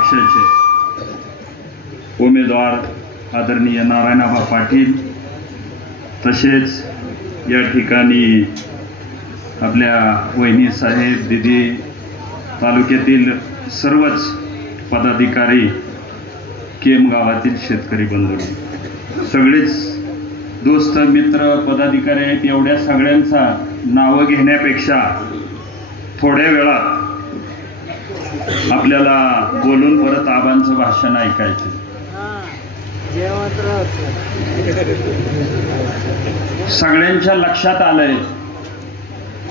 पक्षाचे उमेदवार आदरणीय नारायणआबा पाटील, तसेच या ठिकाणी आपल्या वहिनी साहेब, दिदी, तालुक्यातील सर्वच पदाधिकारी, केम गावातील शेतकरी बंधू, सगळेच दोस्त मित्र पदाधिकारी आहेत. एवढ्या सगळ्यांचा नावं घेण्यापेक्षा थोड्या वेळात आपल्याला बोलून परत आबांचं भाषण ऐकायचं. सगळ्यांच्या लक्षात आलंय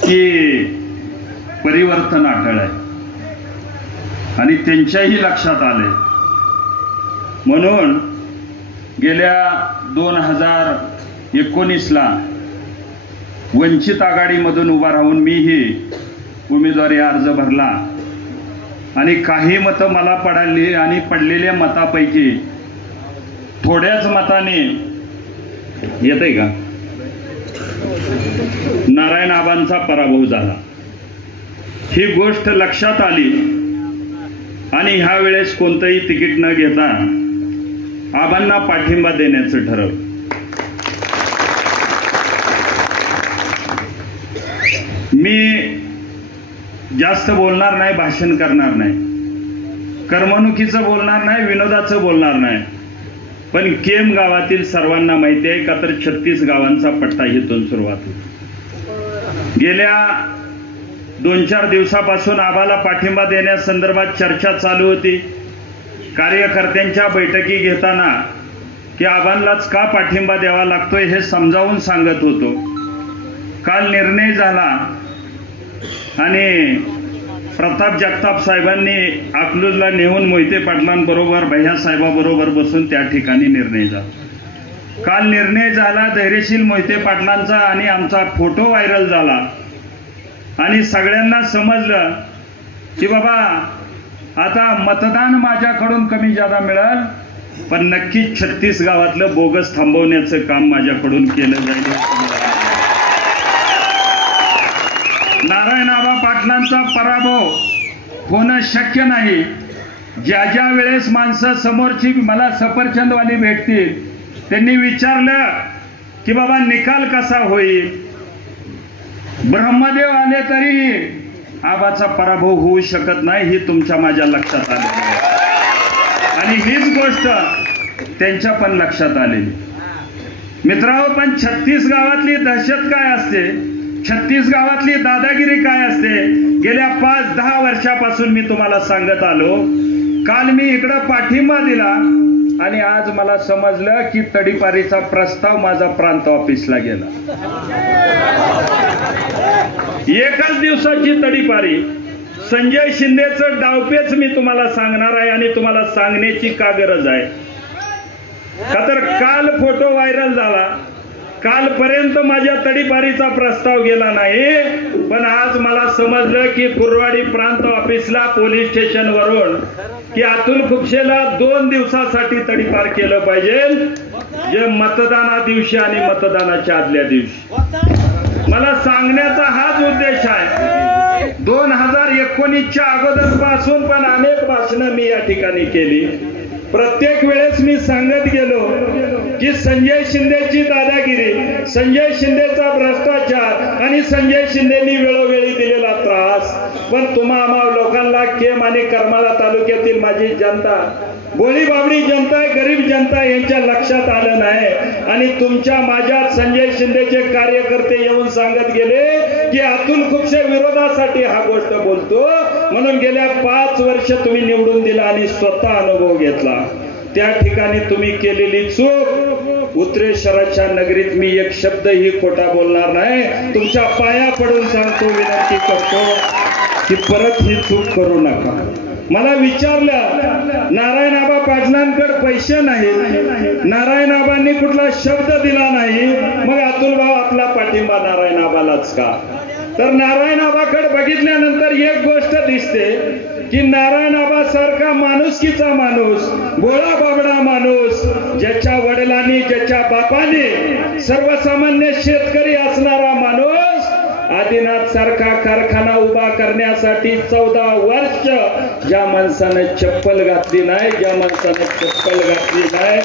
की परिवर्तन अटळ आहे आणि त्यांच्याही लक्षात आलंय. म्हणून गेल्या 2019ला वंचित आघाडीमधून उभा राहून मीही उमेदवारी अर्ज भरला आणि काही मतं मला पडली आणि पडलेल्या मतापैकी थोड्याच मताने येतंय का नारायणआबांचा पराभव झाला. ही गोष्ट लक्षात आली आणि ह्या वेळेस कोणतंही तिकीट न घेता आबांना पाठिंबा देण्याचं ठरवलं. मी जास्त बोलणार नाही, भाषण करणार नाही, करमणुकीचं बोलणार नाही, विनोदाचं बोलणार नाही. पण केम गावातील सर्वांना माहिती आहे का तर 36 गावांचा पट्टा इथून सुरुवात होती. गेल्या 2-4 दिवसापासून आबाला पाठिंबा देण्यासंदर्भात चर्चा चालू होती. कार्यकर्त्यांच्या बैठकी घेताना की आबांनाच का पाठिंबा द्यावा लागतोय हे समजावून सांगत होतो. काल निर्णय झाला आणि प्रताप जगताप साहेबांनी अकलूजला नेऊन मोहिते पाटलांबरोबर भैया साहेबाबरोबर बसून त्या ठिकाणी निर्णय झाला. काल निर्णय झाला धैर्यशील मोहिते पाटलांचा आणि आमचा फोटो व्हायरल झाला आणि सगळ्यांना समजलं की बाबा आता मतदान माझ्याकडून कमी जादा मिळेल, पण नक्कीच 36 गावातलं बोगस थांबवण्याचं काम माझ्याकडून केलं जाईल. नारायणआबा पाटलांचा पराभव होणं शक्य नाही. ज्या ज्या वेळेस माणसं समोरची मला सफरचंदवाली भेटतील त्यांनी विचारलं की बाबा निकाल कसा होईल, ब्रह्मदेव आले तरी आबाचा पराभव होऊ शकत नाही, ही तुमच्या माझ्या लक्षात आली आणि हीच गोष्ट त्यांच्या पण लक्षात आलेली. मित्रांनो, पण 36 गावातली दहशत काय असते, 36 गावातली दादागिरी काय असते, गेल्या 5-10 वर्षापासून मी तुम्हाला सांगत आलो. काल मी इकडं पाठिंबा दिला आणि आज मला समजलं की तडीपारीचा प्रस्ताव माझा प्रांत ऑफिसला गेला. एकच दिवसाची तडीपारी. संजय शिंदेचं डावपेच मी तुम्हाला सांगणार आहे आणि तुम्हाला सांगण्याची का गरज आहे का तर काल फोटो व्हायरल झाला, कालपर्यंत माझ्या तडीपारीचा प्रस्ताव गेला नाही, पण आज मला समजलं की कुर्वाडी प्रांत ऑफिसला पोलीस स्टेशनवरून की अतुल खुपशेला 2 दिवसासाठी तडीपार केलं पाहिजे, जे मतदाना दिवशी आणि मतदानाच्या आदल्या दिवशी. मला सांगण्याचा हाच उद्देश आहे. 2019च्या अगोदरपासून पण अनेक भाषणं मी या ठिकाणी केली. प्रत्येक वेळेस मी सांगत गेलो की संजय शिंदेची दादागिरी, संजय शिंदेचा भ्रष्टाचार आणि संजय शिंदेनी वेळोवेळी दिलेला त्रास, पण तुम्हा लोकांना केम आणि करमाळा तालुक्यातील माझी जनता, भोळी बाबडी जनता, गरीब जनता यांच्या लक्षात आलं नाही आणि तुमच्या माझ्या संजय शिंदेचे कार्यकर्ते येऊन सांगत गेले की अतुल खुपशे विरोधासाठी हा गोष्ट बोलतो, म्हणून गेल्या 5 वर्ष तुम्ही निवडून दिला आणि स्वतः अनुभव घेतला. त्या ठिकाणी तुम्ही केलेली चूक, उत्रेश्वराच्या नगरीत मी एक शब्दही खोटा बोलणार नाही. तुमच्या पाया पडून सांगतो, विनंती करतो की परत ही चूक करू नका. मला विचारलं नारायणआबा पाटलांकडे पैसे नाहीत, नारायणआबांनी कुठला शब्द दिला नाही, मग अतुल भाऊ आपला पाठिंबा नारायणआबालाच का? तर नारायणआबाकडे बघितल्यानंतर एक गोष्ट दिसते की नारायणआबा सारखा माणुसकीचा माणूस, गोळा बाबडा माणूस, ज्याच्या वडिलांनी ज्याच्या बापाने सर्वसामान्य शेतकरी असणारा माणूस आदिनाथ सारखा कारखाना उभा करण्यासाठी 14 वर्ष ज्या माणसाने चप्पल घातली नाही, ज्या माणसाने चप्पल घातली नाही,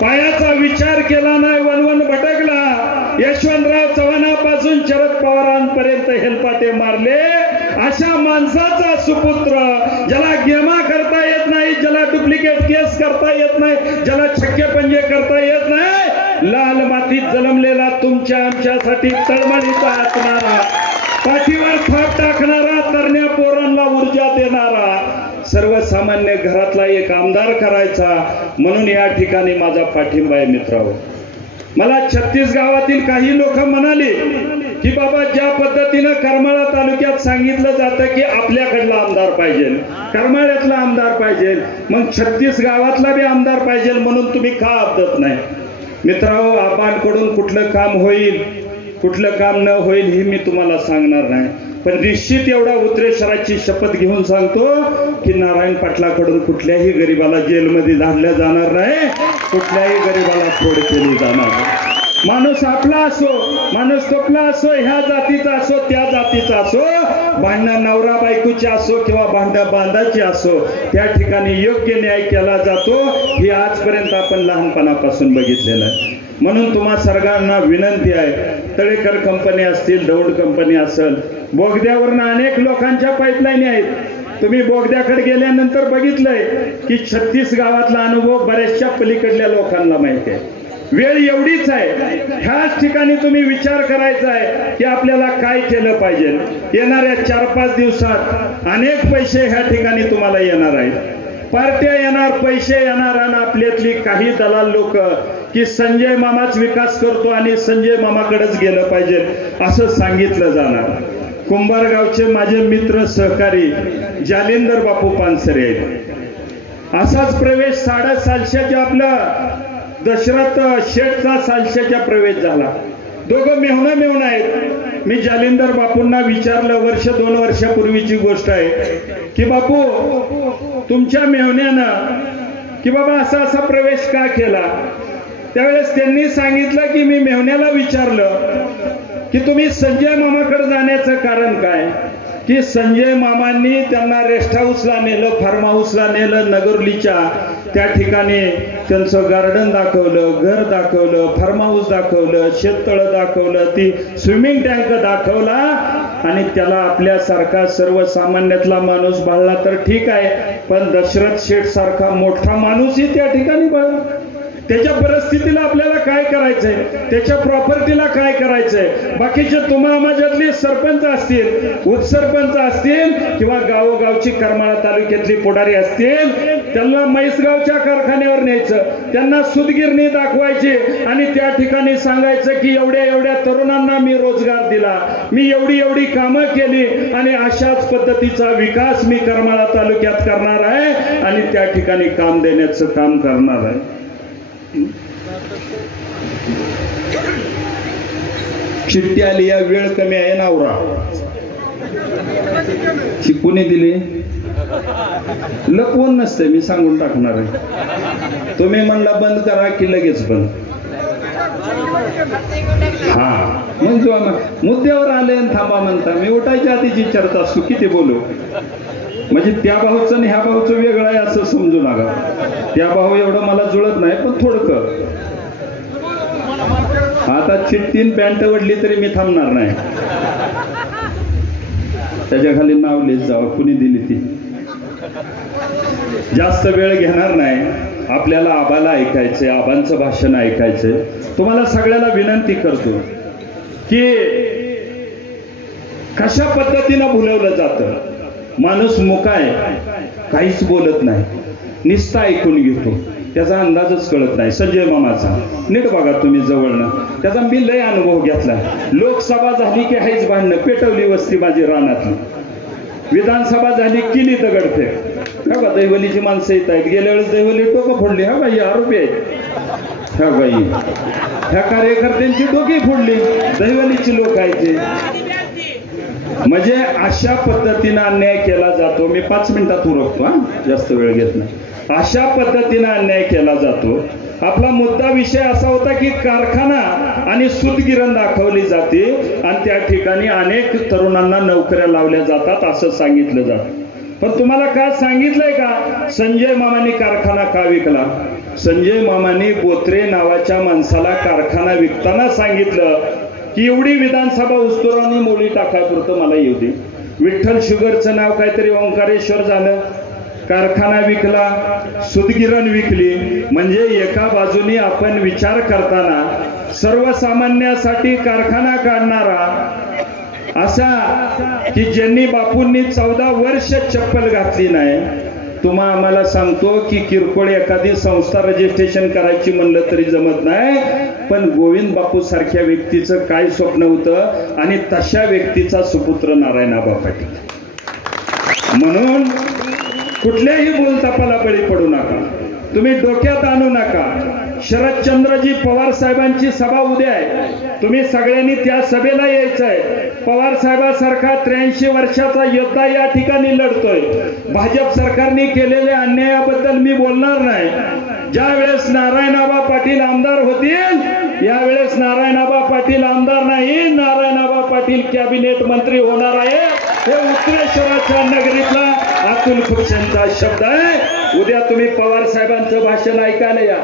पायाचा विचार केला नाही, वनवन भटकला, यशवंतराव चव्हाणापासून शरद पवारांपर्यंत हेलपाटे मारले, अशा माणसाचा सुपुत्र ज्याला गेमा करता येत नाही, ज्याला डुप्लिकेट केस करता येत नाही, ज्याला छक्के पंजे करता येत नाही, लाल मातीत जन्मलेला तुमच्या आमच्यासाठी तळमळीचा असणारा, पाठीवर थाप टाकणारा, तरण्या पोरांना ऊर्जा देणारा, सर्वसामान्य घरातला एक आमदार करायचा, म्हणून या ठिकाणी माझा पाठिंबा आहे. मित्रांनो, मला 36 गावातील काही लोक म्हणाले की बाबा ज्या पद्धतीनं करमाळा तालुक्यात सांगितलं जातं की आपल्याकडला आमदार पाहिजे, करमाळ्यातला आमदार पाहिजे, मग 36 गावातला बी आमदार पाहिजे म्हणून तुम्ही का आपदत नाही? मित्रांनो, आबांकडून कुठलं काम होईल कुठलं काम न होईल हे मी तुम्हाला सांगणार नाही, पण निश्चित एवढा उत्रेश्वराची शपथ घेऊन सांगतो की नारायण पाटलाकडून कुठल्याही गरीबाला जेलमध्ये धाडलं जाणार नाही, कुठल्याही गरीबाला फोड केली जाणार नाही. माणूस आपला असो, माणूस कुठला असो, ह्या जातीचा असो, त्या जातीचा असो, भांडण नवरा बायकोची असो किंवा भांडण बांधाची असो, त्या ठिकाणी योग्य न्याय केला जातो. हे आजपर्यंत आपण लहानपणापासून बघितलेलं आहे. म्हणून तुम्हा सर्वांना विनंती आहे, तळेकर कंपनी असतील, दौंड कंपनी असेल, बोगद्यावरनं अनेक लोकांच्या पाईपलाईन आहेत. तुम्ही बोगद्याकडे गेल्यानंतर बघितलंय की 36 गावातला अनुभव बऱ्याचशा पलीकडल्या लोकांना माहिती आहे. वेळ एवढीच आहे, ह्याच ठिकाणी तुम्ही विचार करायचा आहे की आपल्याला काय केलं पाहिजे. येणाऱ्या 4-5 दिवसात अनेक पैसे ह्या ठिकाणी तुम्हाला येणार आहेत, पार्ट्या येणार, पैसे येणार, आणि आपल्यातली काही दलाल लोक की संजय मामाच विकास करतो आणि संजय मामाकडेच गेलं पाहिजे असं सांगितलं जाणार. कुंभारगावचे माझे मित्र सहकारी जालिंदर बापू पानसरे आहेत. असाच प्रवेश 7.5 आपला दशरथ शेठचा सालशाच्या प्रवेश झाला. दोघं मेहुणं आहेत. मी जालिंदर बापूंना विचारलं, 1-2 वर्षापूर्वीची गोष्ट आहे, की बापू तुमच्या मेहुण्यानं की बाबा असा प्रवेश का केला? त्यावेळेस त्यांनी सांगितलं की मी मेहुण्याला विचारलं की तुम्ही संजय मामाकडे जाण्याचं कारण काय? की संजय मामांनी त्यांना रेस्ट हाऊसला नेलं, फार्म हाऊसला नेलं, नगरलीच्या त्या ठिकाणी त्यांचं गार्डन दाखवलं, घर दाखवलं, फार्म हाऊस दाखवलं, शेततळं दाखवलं, ती स्विमिंग टँक दाखवला, आणि त्याला आपल्यासारखा सर्वसामान्यातला माणूस बाळला तर ठीक आहे, पण दशरथ शेठ सारखा मोठा माणूसही त्या ठिकाणी बाळला. त्याच्या परिस्थितीला आपल्याला काय करायचंय, त्याच्या प्रॉपर्टीला काय करायचंय. बाकीचे तुम्हा माझ्यातले सरपंच असतील, उपसरपंच असतील किंवा गावोगावची करमाळा तालुक्यातली पुढारी असतील, त्यांना म्हैसगावच्या कारखान्यावर न्यायचं, त्यांना सुतगिरणी दाखवायची आणि त्या ठिकाणी सांगायचं की एवढ्या एवढ्या तरुणांना मी रोजगार दिला, मी एवढी एवढी कामं केली आणि अशाच पद्धतीचा विकास मी करमाळा तालुक्यात करणार आहे आणि त्या ठिकाणी काम देण्याचं काम करणार आहे. चिठ्ठी आली, या वेळ कमी आहे नवरा कुणी दिली? लपवून नसते, मी सांगून टाकणार आहे. तुम्ही म्हणला बंद करा की लगेच बंद. हा मग मुद्द्यावर आले थांबा म्हणता, मी उठायच्या आधीची चर्चा असतो, किती बोलू. म्हणजे त्या भाऊचं आणि ह्या भाऊचं वेगळं आहे असं समजू नका. त्या भाऊ एवढं मला जुळत नाही, पण थोडकं. आता चिठ्ठीन पॅन्ट वडली तरी मी थांबणार नाही. त्याच्या खाली नाव लिहित जावं कुणी दिली ती. जास्त वेळ घेणार नाही. आपल्याला आबाला ऐकायचंय, आबांचं भाषण ऐकायचंय. तुम्हाला सगळ्याला विनंती करतो की कशा पद्धतीनं बोलवलं जातं. माणूस मुका आहे, काहीच बोलत नाही, निस्ता ऐकून घेतो, त्याचा अंदाजच कळत नाही. संजय मामाचा नीट बघा तुम्ही जवळनं, त्याचा मी लय अनुभव घेतला. लोकसभा झाली की हायच भांडणं, पेटवली वस्ती माझी रानातली. विधानसभा झाली किली दगडफेक. हा बा दैवलीची माणसं येत आहेत. गेल्या वेळेस दैवली टोकं फोडली. हा बाई आरोपी आहेत. हा बाई ह्या कार्यकर्त्यांची डोकी फोडली, दैवलीची लोक आहेत ते. म्हणजे अशा पद्धतीनं अन्याय केला जातो. मी 5 मिनिटात उरकतो, जास्त वेळ घेत नाही. अशा पद्धतीनं अन्याय केला जातो. आपला मुद्दा विषय असा होता की कारखाना आणि सूतगिरण दाखवली जाते आणि त्या ठिकाणी अनेक तरुणांना नोकऱ्या लावल्या जातात असं सांगितलं जातं. पण तुम्हाला काय सांगितलंय का संजय मामांनी कारखाना का विकला? संजय मामांनी बोत्रे नावाच्या माणसाला कारखाना विकताना सांगितलं की एवढी विधानसभा उस्तुरांनी मोडी टाकायपुरतं मला येऊ दे. विठ्ठल शुगरचं नाव काहीतरी ओंकारेश्वर झालं, कारखाना विकला, सूतगिरण विकली. म्हणजे एका बाजूने आपण विचार करताना सर्वसामान्यासाठी कारखाना काढणारा असा की ज्यांनी बापूंनी 14 वर्ष चप्पल घातली नाही. तुम्हा आम्हाला सांगतो की किरकोळ एखादी संस्था रजिस्ट्रेशन करायची म्हणलं तरी जमत नाही, पण गोविंद बापू सारख्या व्यक्तीचं काय स्वप्न होतं आणि तशा व्यक्तीचा सुपुत्र नारायणआबा पाटील. म्हणून कुठल्याही बोलतापाला बळी पडू नका, तुम्ही डोक्यात आणू नका. शरदचंद्रजी पवार साहेबांची सभा उद्या आहे, तुम्ही सगळ्यांनी त्या सभेला यायचंय. पवार साहेबांसारखा 83 वर्षाचा योद्धा या ठिकाणी लढतोय. भाजप सरकारने केलेल्या अन्यायाबद्दल मी बोलणार नाही. ज्या वेळेस नारायणआबा पाटील आमदार होतील यावेळेस नारायणआबा पाटील आमदार नाही, नारायणआबा पाटील कॅबिनेट मंत्री होणार आहे. हे उत्तरेश्वराच्या नगरीतला अतुल खुपशेंचा शब्द आहे. उद्या तुम्ही पवार साहेबांचं भाषण ऐकायला या.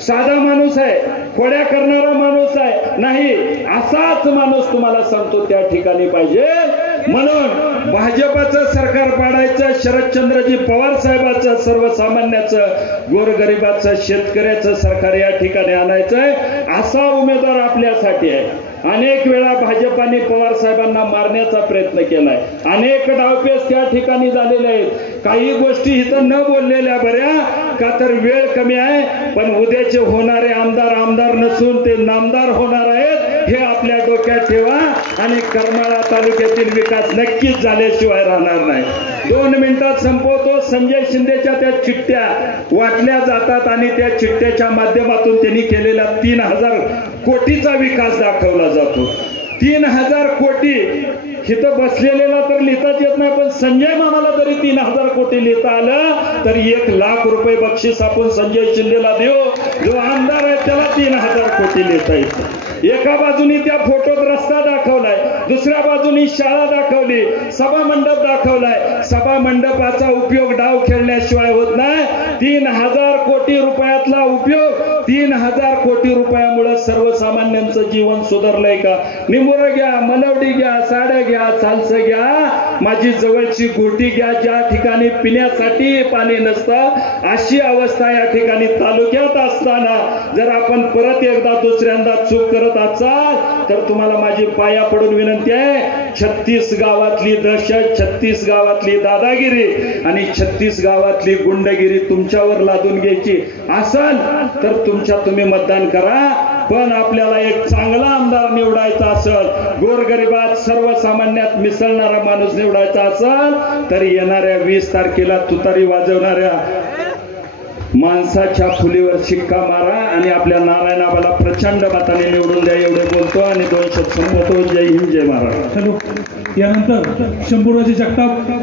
साधा माणूस आहे, खोड्या करणारा माणूस आहे नाही, असाच माणूस तुम्हाला सांगतो त्या ठिकाणी पाहिजे. म्हणून भाजपचं सरकार पाडायचं, शरदचंद्रजी पवार साहेबांचं, सर्वसामान्याचं, गोरगरिबाचं, शेतकऱ्याचं सरकार या ठिकाणी आणायचंय. असा उमेदवार आपल्यासाठी आहे. अनेक वेळा भाजपाने पवार साहेबांना मारण्याचा प्रयत्न केलाय, अनेक डावपेच त्या ठिकाणी झालेले आहेत. काही गोष्टी इथं न बोललेल्या बऱ्या का तर वेळ कमी आहे. पण उद्याचे होणारे आमदार आमदार नसून ते नामदार होणार आहेत हे आपल्या डोक्यात ठेवा. आणि करमाळा तालुक्यातील विकास नक्कीच झाल्याशिवाय राहणार नाही. 2 मिनिटात संपवतो. संजय शिंदेच्या त्या चिठ्ठ्या वाटल्या जातात आणि त्या चिठ्ठ्याच्या माध्यमातून त्यांनी केलेला 3000 कोटीचा विकास दाखवला जातो. 3000 कोटी इथं बसलेला तर लिहिताच येत नाही, पण संजय मामाला जरी 3000 कोटी लिहिता आलं तर 1 लाख रुपये बक्षीस आपण संजय शिंदेला देऊ. जो आमदार आहे त्याला 3000 कोटी लिहिता येतं. एका बाजूनी त्या फोटोत रस्ता दाखवलाय, दुसऱ्या बाजूनी शाळा दाखवली, सभा मंडप दाखवलाय. सभा मंडपाचा उपयोग डाव खेळण्याशिवाय होत नाही. 3000 कोटी रुपयातला उपयोग 3000 कोटी रुपयामुळे सर्वसामान्यांचं जीवन सुधारलंय का? निंबोरं घ्या, मलवडी घ्या, साड्या घ्या, चालसं घ्या, माझी जवळची गोटी घ्या. ज्या ठिकाणी पिण्यासाठी पाणी नसतं अशी अवस्था या ठिकाणी तालुक्यात असताना जर आपण परत एकदा दुसऱ्यांदा चूक करत असाल तर तुम्हाला माझी पाया पडून विनंती आहे. 36 गावातली दहशत, 36 गावातली दादागिरी आणि 36 गावातली गुंडगिरी तुमच्यावर लादून घ्यायची असेल तर तुम्ही मतदान करा. पण आपल्याला एक चांगला आमदार निवडायचा असेल, गोरगरिबात सर्वसामान्यात मिसळणारा माणूस निवडायचा असेल तर येणाऱ्या 20 तारखेला तुतारी वाजवणाऱ्या माणसाच्या फुलीवर शिक्का मारा आणि आपल्या नारायणआबाला प्रचंड मताने निवडून द्या. एवढे बोलतो आणि 2 शब्द संपवतो. जय हिंद, जय महाराष्ट्र. यानंतर शंभूराजे जगताप